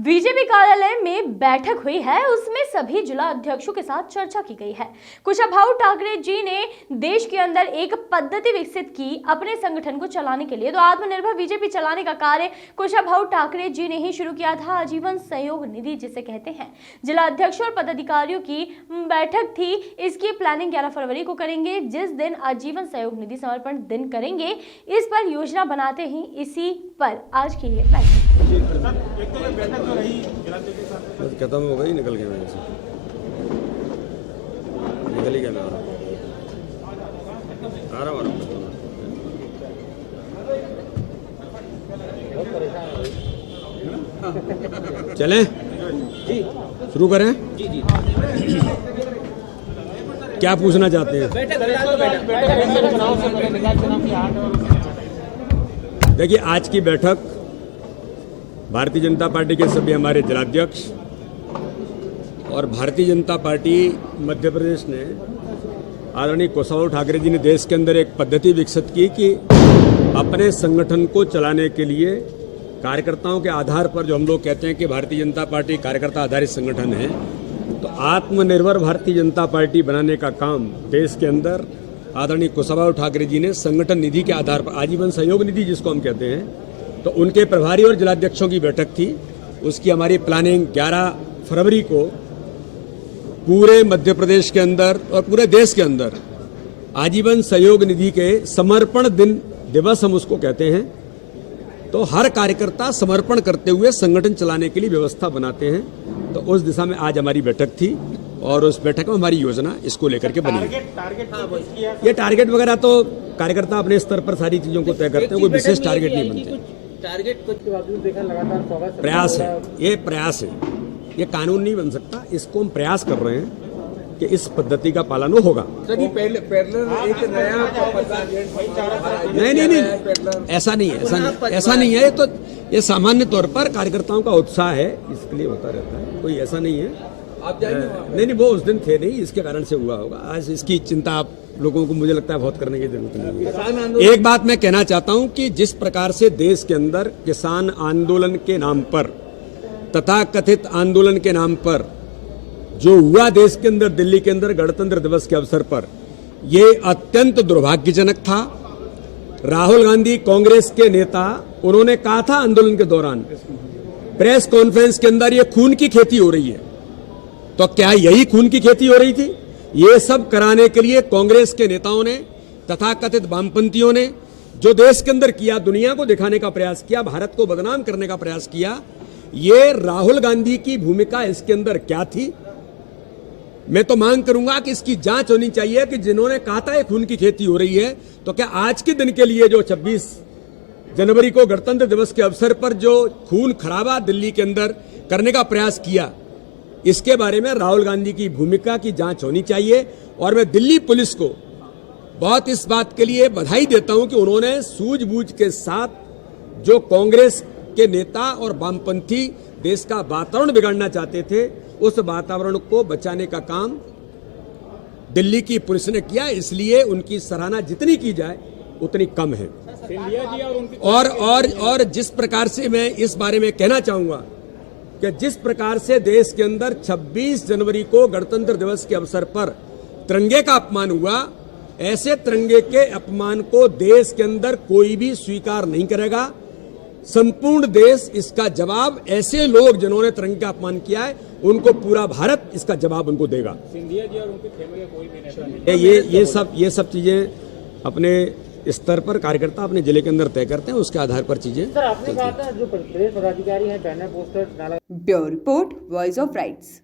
BJP कार्यालय में बैठक हुई है, उसमें सभी जिला अध्यक्षों के साथ चर्चा की गई है। कुशाभाऊ ठाकरे जी ने देश के अंदर एक पद्धति विकसित की अपने संगठन को चलाने के लिए। तो आत्मनिर्भर बीजेपी चलाने का कार्य कुशाभाऊ ठाकरे जी ने ही शुरू किया था। आजीवन सहयोग निधि जिसे कहते हैं, जिला अध्यक्षों और पदाधिकारियों की बैठक थी। इसकी प्लानिंग 11 फरवरी को करेंगे, जिस दिन आजीवन सहयोग निधि समर्पण दिन करेंगे। इस पर योजना बनाते ही इसी पर आज की ये बैठक। बस खत्म हो गई, निकल गया मैं से, निकल ही गया मैं आ रहा हूँ। चलें जी, शुरू करें जी जी। क्या पूछना चाहते हैं? देखिए, आज की बैठक भारतीय जनता पार्टी के सभी हमारे जिलाध्यक्ष और भारतीय जनता पार्टी मध्य प्रदेश ने आदरणीय कुशाभाऊ ठाकरे जी ने देश के अंदर एक पद्धति विकसित की कि अपने संगठन को चलाने के लिए कार्यकर्ताओं के आधार पर, जो हम लोग कहते हैं कि भारतीय जनता पार्टी कार्यकर्ता आधारित संगठन है, तो आत्मनिर्भर भारतीय जनता पार्टी बनाने का काम देश के अंदर आदरणीय कुशाभाऊ ठाकरे जी ने संगठन निधि के आधार पर, आजीवन सहयोग निधि जिसको हम कहते हैं, तो उनके प्रभारी और जिलाध्यक्षों की बैठक थी। उसकी हमारी प्लानिंग 11 फरवरी को पूरे मध्य प्रदेश के अंदर और पूरे देश के अंदर आजीवन सहयोग निधि के समर्पण दिवस हम उसको कहते हैं, तो हर कार्यकर्ता समर्पण करते हुए संगठन चलाने के लिए व्यवस्था बनाते हैं। तो उस दिशा में आज हमारी बैठक थी और उस बैठक में हमारी योजना इसको लेकर के बनी। ये टारगेट वगैरह तो कार्यकर्ता अपने स्तर पर सारी चीजों को तय करते हैं, कोई विशेष टारगेट नहीं बनते। टारगेट कुछ के बावजूद देखा लगातार प्रयास है, ये प्रयास है, ये कानून नहीं बन सकता। इसको हम प्रयास कर रहे हैं कि इस पद्धति का पालन होगा। पहले एक नया नहीं, ऐसा नहीं है, ऐसा नहीं है। तो ये सामान्य तौर पर कार्यकर्ताओं का उत्साह है, इसके लिए होता रहता है, कोई ऐसा नहीं है। आप जाएंगे? नहीं, वो उस दिन थे नहीं, इसके कारण से हुआ होगा। आज इसकी चिंता आप लोगों को मुझे लगता है बहुत करने की जरूरत नहीं है। एक बात मैं कहना चाहता हूं कि जिस प्रकार से देश के अंदर किसान आंदोलन के नाम पर, तथाकथित आंदोलन के नाम पर जो हुआ देश के अंदर, दिल्ली के अंदर गणतंत्र दिवस के अवसर पर, ये अत्यंत दुर्भाग्यजनक था। राहुल गांधी कांग्रेस के नेता, उन्होंने कहा था आंदोलन के दौरान प्रेस कॉन्फ्रेंस के अंदर, ये खून की खेती हो रही है। तो क्या यही खून की खेती हो रही थी? ये सब कराने के लिए कांग्रेस के नेताओं ने, तथाकथित वामपंथियों ने जो देश के अंदर किया, दुनिया को दिखाने का प्रयास किया, भारत को बदनाम करने का प्रयास किया, ये राहुल गांधी की भूमिका इसके अंदर क्या थी? मैं तो मांग करूंगा कि इसकी जांच होनी चाहिए कि जिन्होंने कहा था ये खून की खेती हो रही है, तो क्या आज के दिन के लिए जो 26 जनवरी को गणतंत्र दिवस के अवसर पर जो खून खराबा दिल्ली के अंदर करने का प्रयास किया, इसके बारे में राहुल गांधी की भूमिका की जांच होनी चाहिए। और मैं दिल्ली पुलिस को बहुत इस बात के लिए बधाई देता हूं कि उन्होंने सूझबूझ के साथ जो कांग्रेस के नेता और वामपंथी देश का वातावरण बिगाड़ना चाहते थे, उस वातावरण को बचाने का काम दिल्ली की पुलिस ने किया। इसलिए उनकी सराहना जितनी की जाए उतनी कम है। और जिस प्रकार से मैं इस बारे में कहना चाहूंगा कि जिस प्रकार से देश के अंदर 26 जनवरी को गणतंत्र दिवस के अवसर पर तिरंगे का अपमान हुआ, ऐसे तिरंगे के अपमान को देश के अंदर कोई भी स्वीकार नहीं करेगा। संपूर्ण देश इसका जवाब, ऐसे लोग जिन्होंने तिरंगे का अपमान किया है, उनको पूरा भारत इसका जवाब उनको देगा। सिंधिया जी और उनके फैमिली कोई भी नेता ये सब चीजें अपने स्तर पर कार्यकर्ता अपने जिले के अंदर तय करते हैं, उसके आधार पर चीजें। सर, आपने कहा था जो प्रदेश पदाधिकारी हैं banner poster. Bureau report, voice of rights.